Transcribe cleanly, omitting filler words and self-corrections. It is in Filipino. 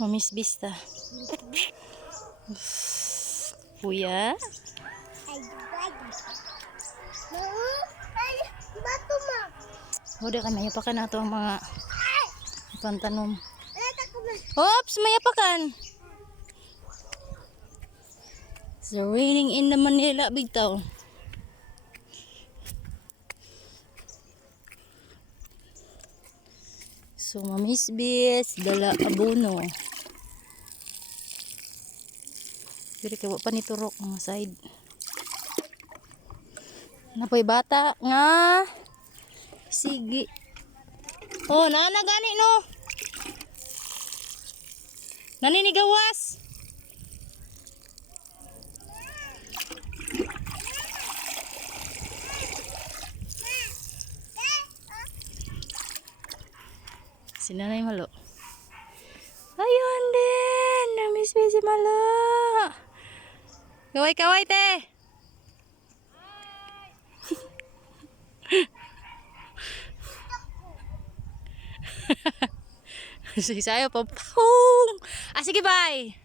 Mamis Vista. Kuya. Huwag ka mayapakan na ito ang mga pantanom. Oops, mayapakan. It's raining in the Manila bitaw. So mamisbis dala abono. Diri kay wa pa ni turok mga side. Napoy bata nga. Sige. Oh, nana gani no. Naninigawas. Si Nanay Malo. Ayun din. Namiss me si Malo. Kaway-kaway te. Sige sayo pa. Ah, sige bye.